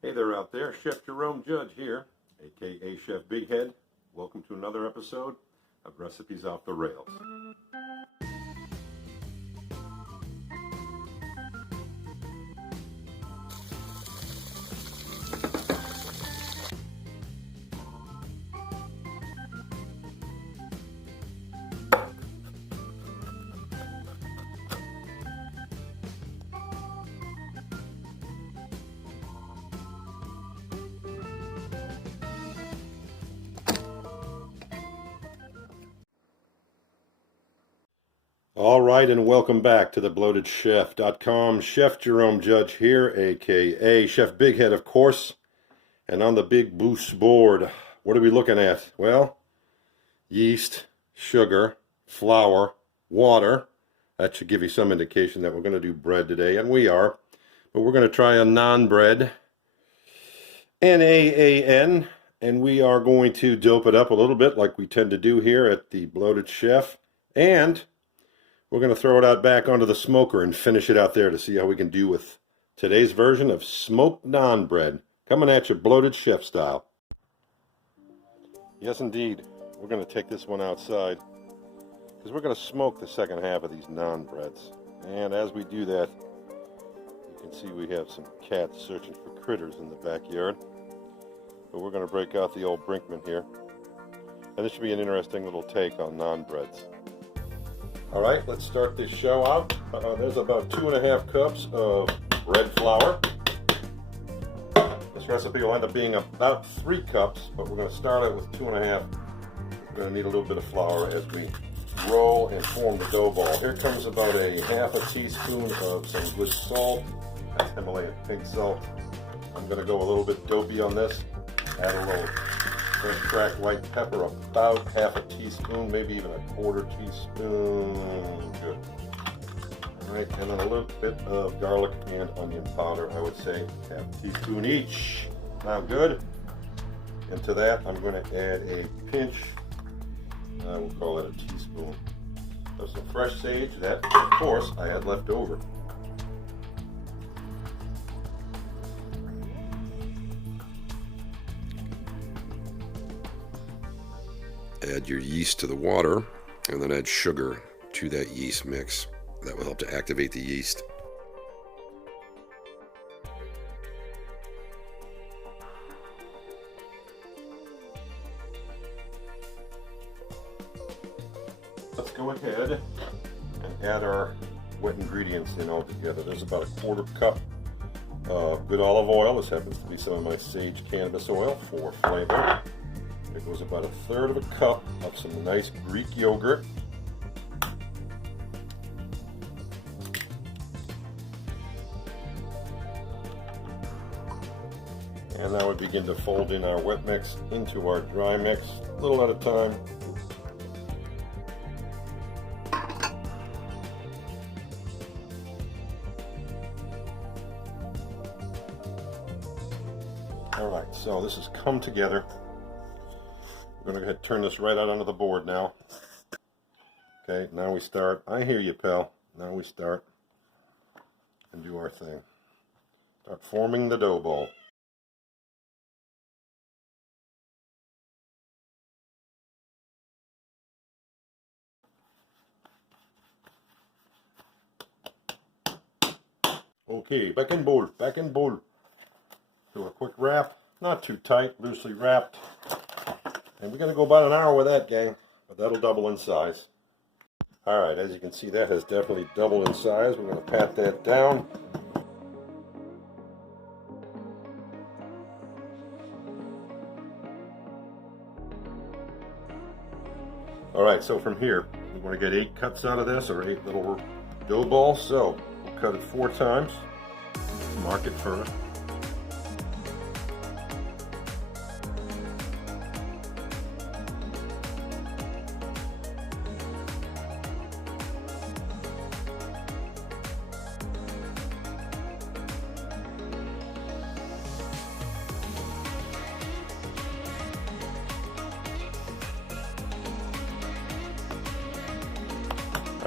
Hey there out there, Chef Jerome Judge here, aka Chef Big Head. Welcome to another episode of Recipes Off the Rails. All right, and welcome back to thebloatedchef.com. Chef Jerome Judge here, aka Chef Big Head, of course. And on the big boost board, what are we looking at? Well, yeast, sugar, flour, water. That should give you some indication that we're going to do bread today, and we are. But we're going to try a naan bread, N-A-A-N, and we are going to dope it up a little bit like we tend to do here at the Bloated Chef. And we're going to throw it out back onto the smoker and finish it out there to see how we can do with today's version of smoked naan bread, coming at you Bloated Chef style. Yes, indeed. We're going to take this one outside because we're going to smoke the second half of these naan breads. And as we do that, you can see we have some cats searching for critters in the backyard. But we're going to break out the old Brinkman here. And this should be an interesting little take on naan breads. All right, let's start this show out. There's about 2.5 cups of red flour. This recipe will end up being about 3 cups, but we're going to start out with 2.5. We're going to need a little bit of flour as we roll and form the dough ball. Here comes about a 1/2 teaspoon of some good salt. That's Himalayan pink salt. I'm going to go a little bit dopey on this. Add a little fresh cracked white pepper, about 1/2 teaspoon, maybe even 1/4 teaspoon. Good. All right, and then a little bit of garlic and onion powder, I would say 1/2 teaspoon each. Now good. And to that, I'm going to add a pinch, we'll call it a teaspoon, of some fresh sage that, of course, I had left over. Add your yeast to the water, and then add sugar to that yeast mix. That will help to activate the yeast. Let's go ahead and add our wet ingredients in all together. There's about 1/4 cup of good olive oil. This happens to be some of my sage cannabis oil for flavor. It goes about 1/3 cup of some nice Greek yogurt. And now we begin to fold in our wet mix into our dry mix, a little at a time. All right, so this has come together. We're going to go ahead and turn this right out onto the board now. Okay, now we start. I hear you, pal. Now we start and do our thing. Start forming the dough ball. Okay, back in bowl, back in bowl. Do a quick wrap, not too tight, loosely wrapped. And we're going to go about an hour with that, gang, but that'll double in size. All right, as you can see, that has definitely doubled in size. We're going to pat that down. All right, so from here, we're going to get 8 cuts out of this, or 8 little dough balls. So we'll cut it 4 times. Mark it first.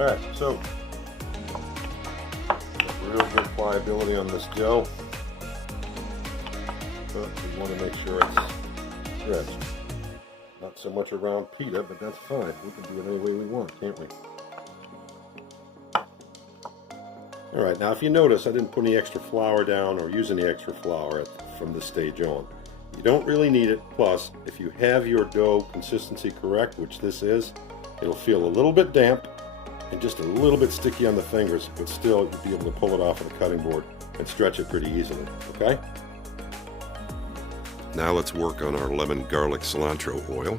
Alright, so real good pliability on this dough. but we want to make sure it's stretched. Not so much around pita, but that's fine. We can do it any way we want, can't we? Alright, now if you notice, I didn't put any extra flour down or use any extra flour from this stage on. You don't really need it. Plus, if you have your dough consistency correct, which this is, it'll feel a little bit damp and just a little bit sticky on the fingers, but still you'll be able to pull it off of the cutting board and stretch it pretty easily, okay? Now let's work on our lemon, garlic, cilantro oil.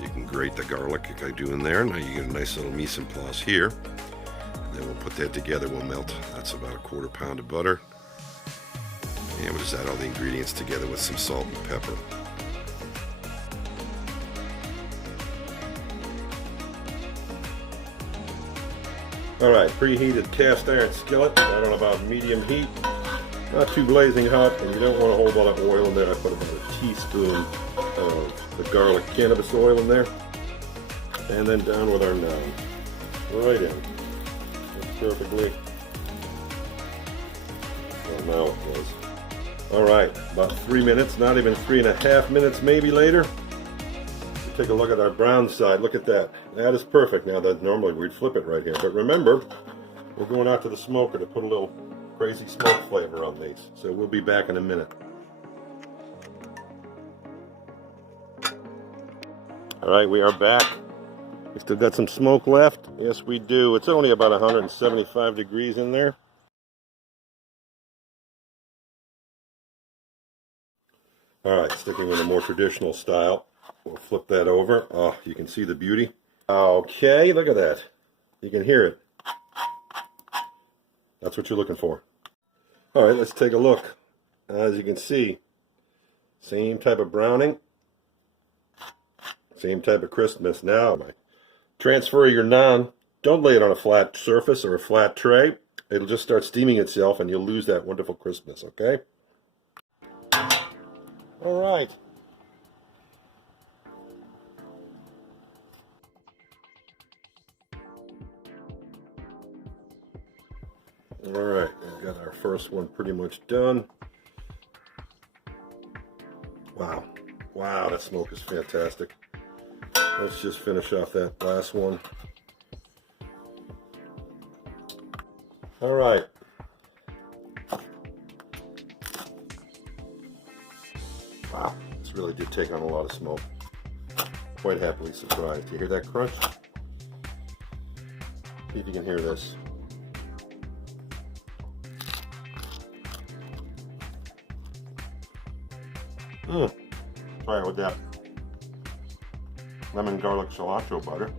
You can grate the garlic like I do in there. Now you get a nice little mise en place here. And then we'll put that together, we'll melt. That's about a 1/4 pound of butter. And we'll just add all the ingredients together with some salt and pepper. Alright, preheated cast iron skillet, I don't know about medium heat, not too blazing hot, and you don't want a whole lot of oil in there. I put about a teaspoon of the garlic cannabis oil in there, and then down with our naan, right in. That's perfectly. Well, now it goes. Alright, about 3 minutes, not even 3.5 minutes maybe later. Take a look at our brown side. Look at that. That is perfect. Now that normally we'd flip it right here, but remember, we're going out to the smoker to put a little crazy smoke flavor on these. So we'll be back in a minute. All right, we are back. We still got some smoke left. Yes, we do. It's only about 175 degrees in there. All right, sticking with a more traditional style. We'll flip that over. Oh, you can see the beauty. Okay, look at that. You can hear it. That's what you're looking for. All right, let's take a look. As you can see, same type of browning, same type of crispness. Now, transfer your naan. Don't lay it on a flat surface or a flat tray. It'll just start steaming itself and you'll lose that wonderful crispness, okay? All right. Alright, we've got our first one pretty much done. Wow. Wow, that smoke is fantastic. Let's just finish off that last one. Alright. Wow, this really did take on a lot of smoke. Quite happily surprised. You hear that crunch? See if you can hear this. Try it with that lemon garlic cilantro butter.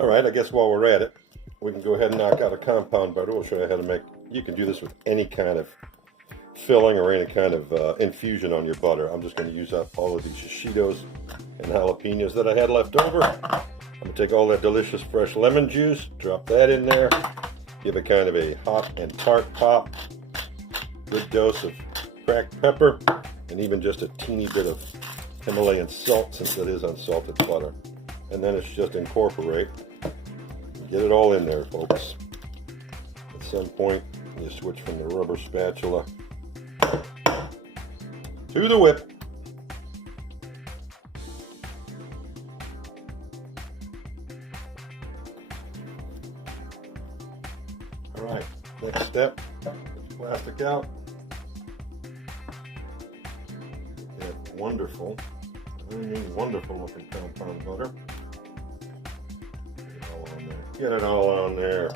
Alright, I guess while we're at it, we can go ahead and knock out a compound butter. We'll show you how to make, you can do this with any kind of filling or any kind of infusion on your butter. I'm just going to use up all of these shishitos and jalapenos that I had left over. I'm going to take all that delicious fresh lemon juice, drop that in there, give it kind of a hot and tart pop, good dose of cracked pepper, and even just a teeny bit of Himalayan salt since it is unsalted butter. And then it's just incorporate. Get it all in there, folks. At some point, you switch from the rubber spatula to the whip. All right, next step, get the plastic out. That wonderful, wonderful looking compound butter. Get it all on there. Get it all on there.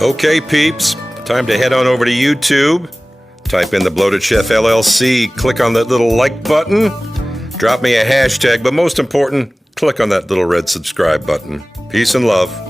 Okay, peeps, time to head on over to YouTube. Type in the Bloated Chef LLC, click on that little like button, Drop me a hashtag, but most important, click on that little red subscribe button. Peace and love.